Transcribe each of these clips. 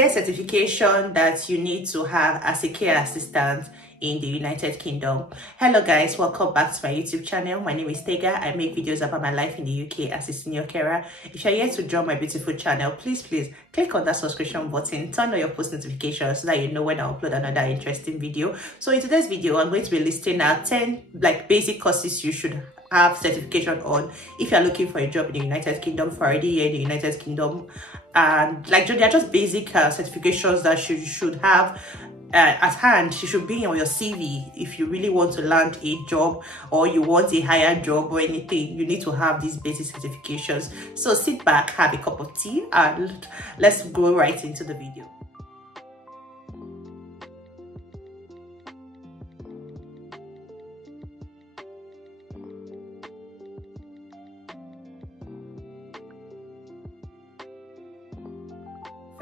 there certification that you need to have as a care assistant in the United Kingdom? Hello guys, welcome back to my YouTube channel. My name is Tega. I make videos about my life in the UK as a senior carer. If you're yet to join my beautiful channel, please click on that subscription button, turn on your post notifications so that you know when I upload another interesting video. So in today's video, I'm going to be listing out 10 basic courses you should have certification on if you're looking for a job in the United Kingdom, for already here in the United Kingdom. And they're just basic certifications that you should have at hand. You should be on your CV if you really want to land a job or you want a higher job or anything. You need to have these basic certifications. So sit back, have a cup of tea, and let's go right into the video.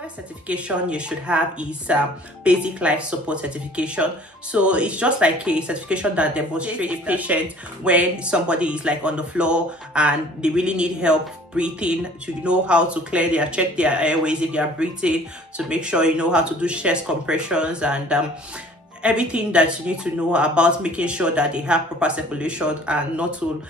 First certification you should have is basic life support certification. So it's just like a certification that demonstrates a patient when somebody is like on the floor and they really need help breathing, to know how to check their airways if they are breathing, to make sure you know how to do chest compressions and everything that you need to know about making sure that they have proper circulation and not to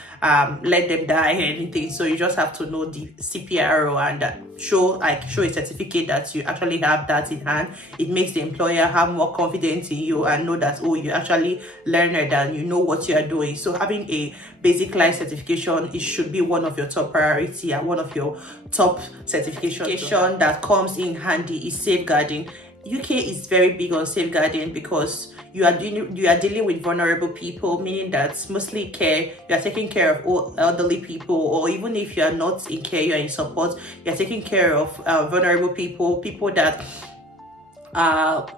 let them die or anything. So you just have to know the CPR and show a certificate that you actually have that in hand. It makes the employer have more confidence in you and know that, oh, you actually learned and you know what you are doing. So having a basic life certification, it should be one of your top priority, and one of your top certification that comes in handy is safeguarding. UK is very big on safeguarding because you are dealing with vulnerable people, meaning that mostly you are taking care of all elderly people, or even if you are not in care, you are in support, you are taking care of vulnerable people that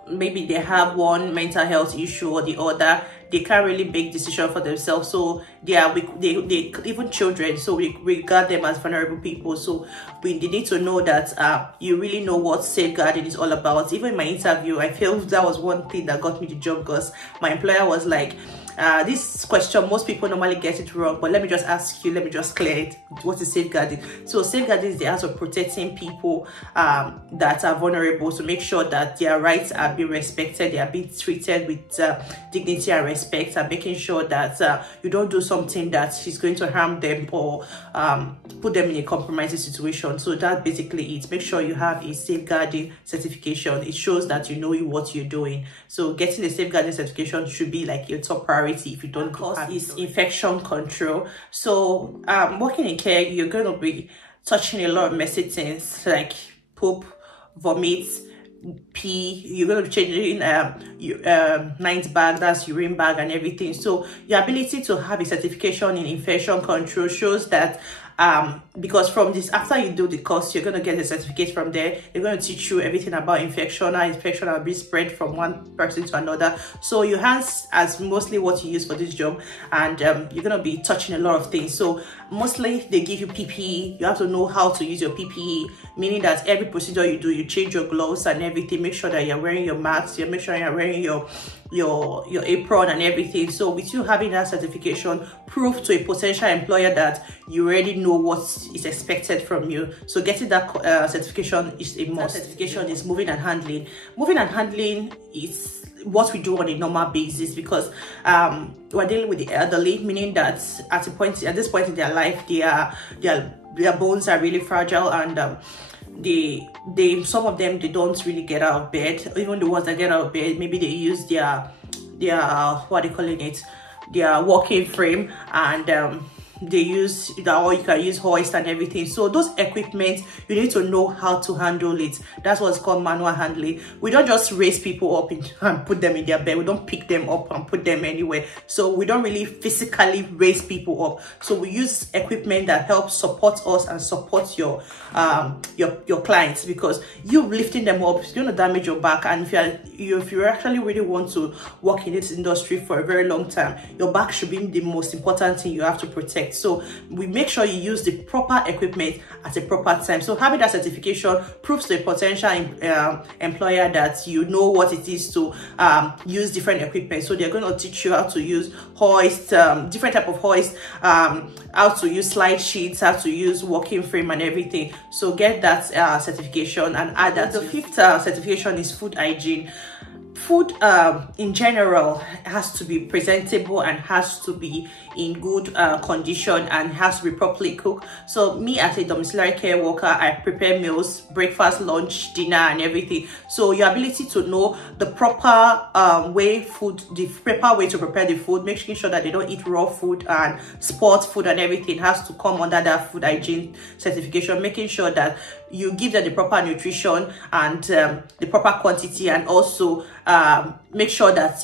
maybe they have one mental health issue or the other. They can't really make decisions for themselves, so they even children, so we regard them as vulnerable people. So they need to know that you really know what safeguarding is all about. Even in my interview, I feel that was one thing that got me the job, because my employer was like, this question, most people normally get it wrong, but let me just ask you, let me just clear it. What is safeguarding? So safeguarding is the art of protecting people that are vulnerable, to make sure that their rights are being respected, they are being treated with dignity and respect, and making sure that you don't do something that is going to harm them or put them in a compromising situation. So that's basically it. Make sure you have a safeguarding certification. It shows that you know what you're doing. So getting a safeguarding certification should be like your top priority if you don't. Course is infection control. So working in care, you're going to be touching a lot of messy things like poop, vomit, pee. You're going to be changing ninth bag, that's urine bag, and everything. So your ability to have a certification in infection control shows that because from this, after you do the course, you're going to get a certificate from there. They're going to teach you everything about infection, how infection will be spread from one person to another. So your hands as mostly what you use for this job, and you're going to be touching a lot of things. So mostly they give you PPE. You have to know how to use your PPE, meaning that every procedure you do, you change your gloves and everything. Make sure that you're wearing your mask, you make sure you're wearing your apron and everything. So with you having that certification, prove to a potential employer that you already know what is expected from you. So getting that certification is a must. That certification is moving and handling. Moving and handling is what we do on a normal basis, because we're dealing with the elderly, meaning that at this point in their life, their bones are really fragile, and some of them, they don't really get out of bed. Even the ones that get out of bed, maybe they use their what they calling it, their walking frame, and they use or you can use hoist and everything. So those equipment, you need to know how to handle it. That's what's called manual handling. We don't just raise people up and put them in their bed. We don't pick them up and put them anywhere. So we don't really physically raise people up. So we use equipment that helps support us and support your clients, because you lifting them up is going to damage your back. And if you actually really want to work in this industry for a very long time, your back should be the most important thing you have to protect. perfect. So we make sure you use the proper equipment at a proper time. So having that certification proves to a potential employer that you know what it is to use different equipment. So they're going to teach you how to use hoist, different type of hoist, how to use slide sheets, how to use walking frame and everything. So get that certification and add that. The fifth certification is food hygiene. Food in general has to be presentable and has to be in good condition and has to be properly cooked. So me as a domiciliary care worker, I prepare meals, breakfast, lunch, dinner and everything. So your ability to know the proper way to prepare the food, making sure that they don't eat raw food and spoiled food and everything, has to come under that food hygiene certification, making sure that you give them the proper nutrition and the proper quantity, and also make sure that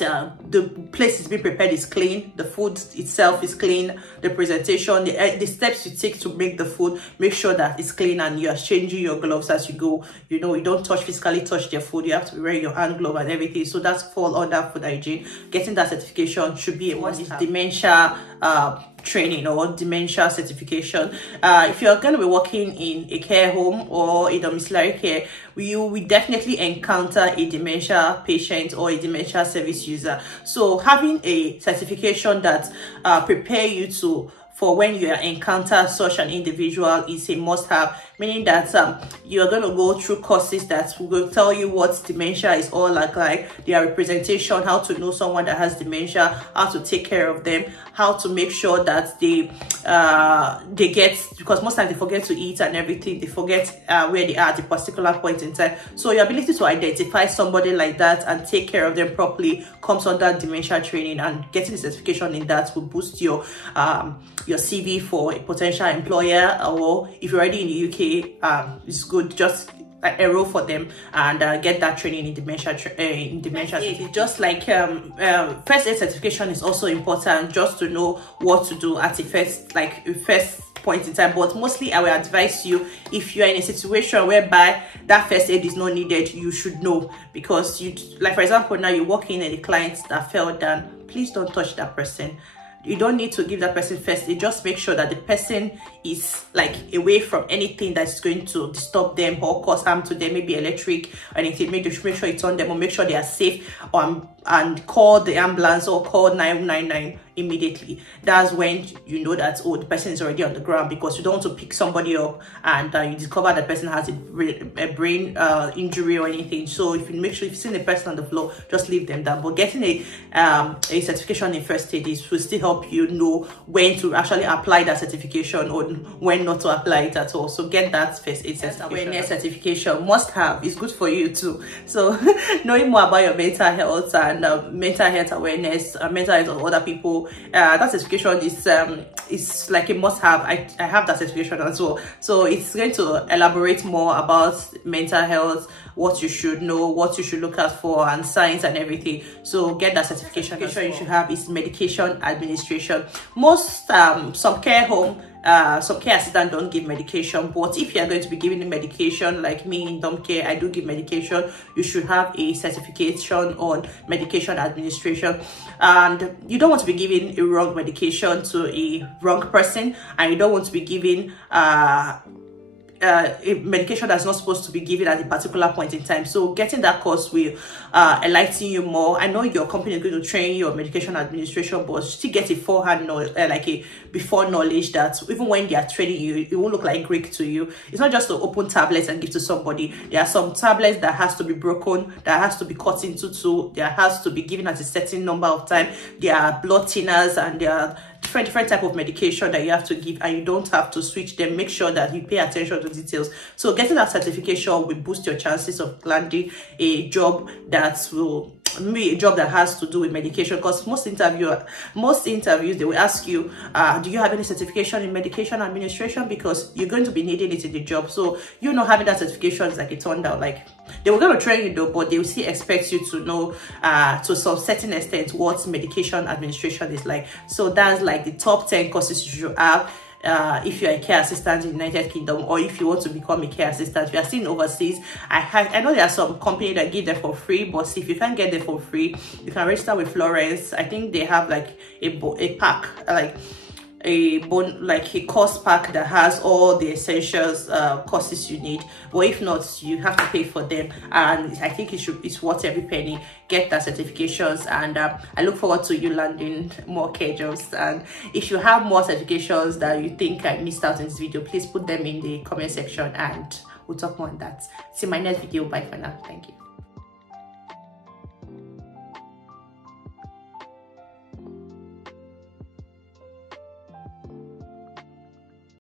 the place is being prepared is clean, the food itself is clean, the presentation, the steps you take to make the food, make sure that it's clean, and you're changing your gloves as you go. You know, you don't physically touch their food, you have to be wearing your hand glove and everything. So that's fall under food hygiene. Getting that certification should be a must. Dementia training or dementia certification. If you're going to be working in a care home or a domiciliary care, you will definitely encounter a dementia patient or a dementia service user. So having a certification that prepare you for when you encounter such an individual is a must-have, meaning that you are going to go through courses that will tell you what dementia is all like their representation, how to know someone that has dementia, how to take care of them, how to make sure that they get, because most times they forget to eat and everything, they forget where they are at a particular point in time. So your ability to identify somebody like that and take care of them properly comes under dementia training, and getting the certification in that will boost your CV for a potential employer. Or if you're already in the UK, it's good, just enroll for them and get that training in dementia. Just like first aid certification is also important, just to know what to do at a first point in time. But mostly I will advise you, if you are in a situation whereby that first aid is not needed, you should know, because for example, now you're working in a client that fell down, please don't touch that person. You don't need to give that person first aid. Just make sure that the person is away from anything that's going to disturb them or cause harm to them, maybe electric or anything. Make sure it's on them, or make sure they are safe, and call the ambulance or call 999 immediately. That's when you know that, oh, the person is already on the ground, because you don't want to pick somebody up and you discover that person has a brain injury or anything. So if you see the person on the floor, just leave them down. But getting a certification in first aid will still help you know when to actually apply that certification or when not to apply it at all. So get that first aid certification. Awareness certification, must have. It's good for you too. So knowing more about your mental health and mental health awareness, mental health of other people, that certification is like a must have. I have that certification as well. So it's going to elaborate more about mental health, what you should know, what you should look out for, and signs and everything. So get that certification. The certification you should have is medication administration. Most some care assistants don't give medication, but if you are going to be giving the medication, like me in dom care, I do give medication. You should have a certification on medication administration, and you don't want to be giving a wrong medication to a wrong person, and you don't want to be giving a medication that's not supposed to be given at a particular point in time. So getting that course will enlighten you more. I know your company is going to train you on medication administration, but still get a forehand knowledge, a before knowledge, that even when they are training you, it won't look like Greek to you. It's not just to open tablets and give to somebody. There are some tablets that has to be broken, that has to be cut into two, there has to be given at a certain number of time. There are blood thinners, and there are different type of medication that you have to give, and you don't have to switch them. Make sure that you pay attention to details. So getting that certification will boost your chances of landing a job that will maybe a job that has to do with medication, because most interviews they will ask you, do you have any certification in medication administration, because you're going to be needing it in the job. So having that certification is like a turn down. Like, they were going to train you though, but they will still expect you to know to some certain extent what medication administration is like. So that's like the top 10 courses you should have if you're a care assistant in the United Kingdom, or if you want to become a care assistant. If you're still overseas, I know there are some companies that give them for free, but if you can't get them for free, you can register with Florence. I think they have like a pack, like a course pack that has all the essentials courses you need, or if not, you have to pay for them, and I think it's worth every penny. Get that certifications, and I look forward to you landing more care jobs. And if you have more certifications that you think I missed out in this video, please put them in the comment section and we'll talk more on that. See my next video. Bye for now. Thank you.